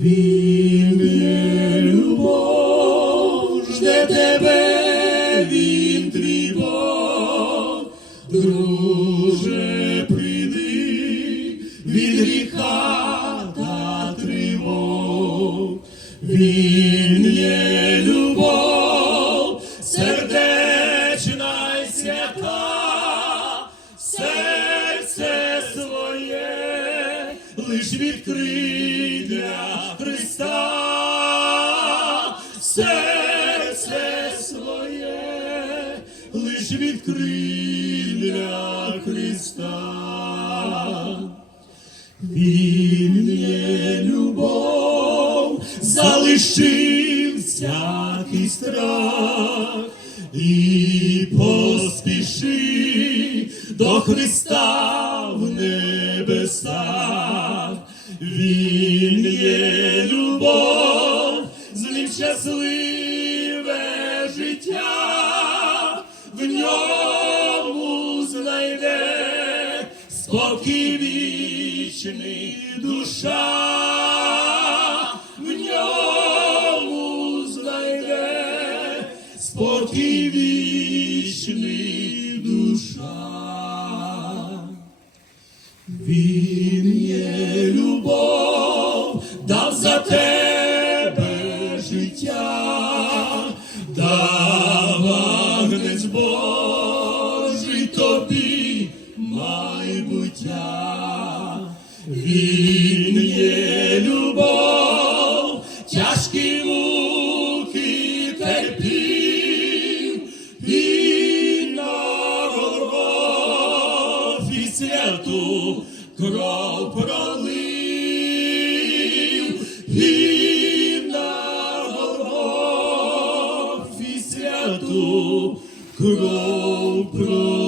Він є любов, жде тебе, він твій Бог, друже, прийди від гріха та тривог. Він є лиш відкрий для Христа, серце своє лиш відкрий для Христа. Він є любов, залишив всякий страх і поспіши до Христа в небесах. Він є любов, з ним щасливе життя, в ньому знайде спокій вічний душа, в ньому знайде спокій вічний душа. Він майбуття. Він є любов, тяжкі муки терпів, і на Голгофі святу кров пролив, і на Голгофі святу кров пролив.